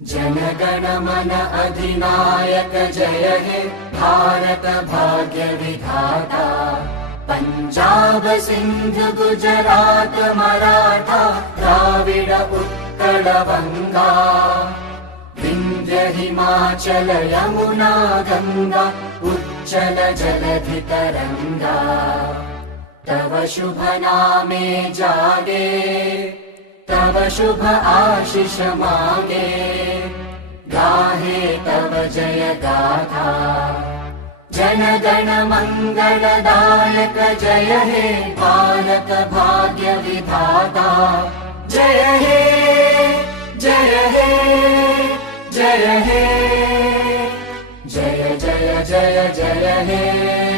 जनगण मन अधिनायक जय हे भारत भाग्य विधाता। पंजाब सिंध गुजरात मराठा द्राविड उत्कल बंगा। विंध्य हिमाचल यमुना गंगा उच्चल जलधि तरंगा। तव शुभ नामे जागे तव शुभ आशीष मांगे। गाहे तव जय गाथा जनगण मंगलदायक जय हे भारत भाग्य विधाता। जय हे जय हे जय हे जय जय जय जय हे।